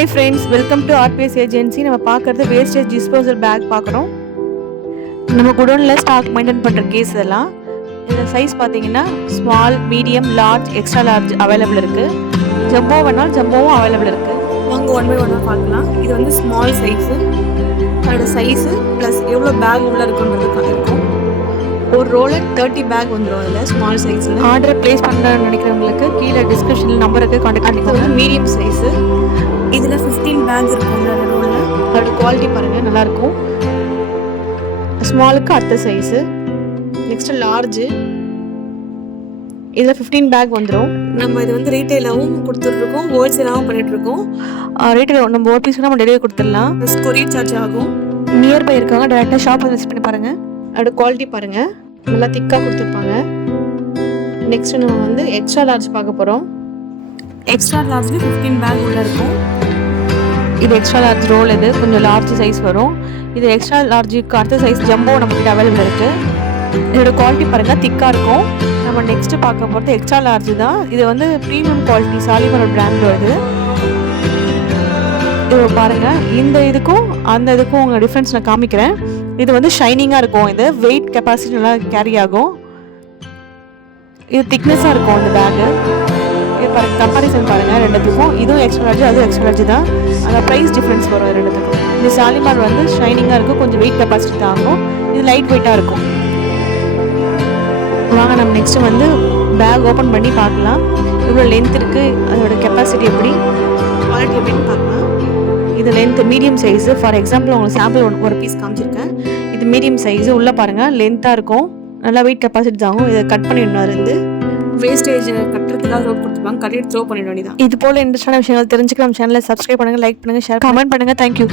Hi friends, welcome to RPS Agency. நம்ம பார்க்குறது wastage disposal back பார்க்குறோம். நம்ம குடோனில் ஸ்டாக் மெயின்டைன் பண்ணுற கேஸ் இதெல்லாம். இதில் சைஸ் பார்த்தீங்கன்னா small, medium, large, extra large available இருக்குது. ஜம்போ வேணாலும் ஜம்போவும் அவைலபிள் இருக்குது. வாங்க ஒன் பை ஒன்னாக பார்க்கலாம். இது வந்து ஸ்மால் சைஸு, அதோட சைஸு ப்ளஸ் எவ்வளோ பேக் உள்ளே இருக்குன்றது இருக்கும். ஒரு ரோலர் 30 பேக் வந்துடும். அதில் ஸ்மால் சைஸில் ஆர்டர் ப்ளேஸ் பண்ணணும்னு நினைக்கிறவங்களுக்கு கீழே டிஸ்கிரிப்ஷனில் நம்பருக்கு கான்டாக்ட் பண்ணிக்கோங்க. மீடியம் சைஸு, இதில் 15 பேக் இருக்கும். அந்த ரோலில் அதோட குவாலிட்டி பாருங்கள், நல்லாயிருக்கும். ஸ்மாலுக்கு அடுத்த சைஸு, நெக்ஸ்ட்டு லார்ஜு, இதில் 15 பேக் வந்துடும். நம்ம இது வந்து ரீட்டெயிலாகவும் கொடுத்துட்ருக்கோம், ஹோல்சேலாகவும் பண்ணிகிட்ருக்கோம். ரீட்டெயில் நம்ம ஒரு பீஸ்க்கு நம்ம டெலிவரி கொடுத்துடலாம். ப்ளஸ் கொரியர் சார்ஜ் ஆகும். நியர்பை இருக்காங்க, டேரெக்டாக ஷாப்பை விசிட் பண்ணி பாருங்கள். அதோட குவாலிட்டி பாருங்கள், நல்லா திக்காக கொடுத்துருப்பாங்க. நெக்ஸ்ட்டு நம்ம வந்து எக்ஸ்ட்ரா லார்ஜ் பார்க்க போகிறோம். எக்ஸ்ட்ரா லார்ஜ்லேயும் 15 பேக் உள்ளே இருக்கும். இது எக்ஸ்ட்ரா லார்ஜ் ரோல், இது கொஞ்சம் லார்ஜ் சைஸ் வரும். இது எக்ஸ்ட்ரா லார்ஜுக்கு அடுத்த சைஸ் ஜம்போ நம்மகிட்ட அவைலபிள் இருக்குது. இதோட குவாலிட்டி பாருங்கள், திக்காக இருக்கும். நம்ம நெக்ஸ்ட்டு பார்க்க போகிறது எக்ஸ்ட்ரா லார்ஜ் தான். இது வந்து ப்ரீமியம் குவாலிட்டி, சாலிமரோட பிராண்ட் வருது. இது பாருங்கள், இந்த இதுக்கும் அந்த இதுக்கும் உங்கள் டிஃப்ரென்ஸ் நான் காமிக்கிறேன். இது வந்து ஷைனிங்காக இருக்கும். இது வெயிட் கெப்பாசிட்டி நல்லா கேரி ஆகும். இது திக்னஸாக இருக்கும் அந்த பேகு. இது பாருங்கள், கம்பாரிசன் பாருங்கள் ரெண்டுத்துக்கும். இதுவும் எக்ஸ்ட்ரா லார்ஜ், அதுவும் எக்ஸ்ட்ரா லார்ஜ் தான். அந்த ப்ரைஸ் டிஃப்ரென்ஸ் வரும் ரெண்டுத்துக்கும். இந்த சாலிமார் வந்து ஷைனிங்காக இருக்கும், கொஞ்சம் வெயிட் கெப்பாசிட்டி தாங்கும். இது லைட் வெயிட்டாக இருக்கும். வாங்க நம்ம நெக்ஸ்ட்டு வந்து பேக் ஓப்பன் பண்ணி பார்க்கலாம். இவ்வளோ லென்த் இருக்குது, அதோட கெப்பாசிட்டி எப்படி, குவாலிட்டி எப்படின்னு பார்க்கலாம். இது length medium size. For example உங்களுக்கு சாம்பிள் ஒரு பீஸ் காமிச்சிருக்கேன். இது மீடியம் சைஸு. உள்ளே பாருங்கள், லென்த்தாக இருக்கும், நல்லா வெயிட் கெப்பாசிட்டி தாங்கும். இதை கட் பண்ணிடணும். அது வந்து வேஸ்டேஜ் கட்டுறதுக்காக ரோட் கொடுத்துருப்பாங்க, கட்டிட்டு த்ரோ பண்ணிட வேண்டியதான். இது போல் இன்ட்ரெஸ்டான விஷயங்கள் தெரிஞ்சுக்க நம்ம சேனலை சப்ஸ்கிரைப் பண்ணுங்கள், லைக் பண்ணுங்கள், ஷேர் கமெண்ட் பண்ணுங்கள். தேங்க்யூ.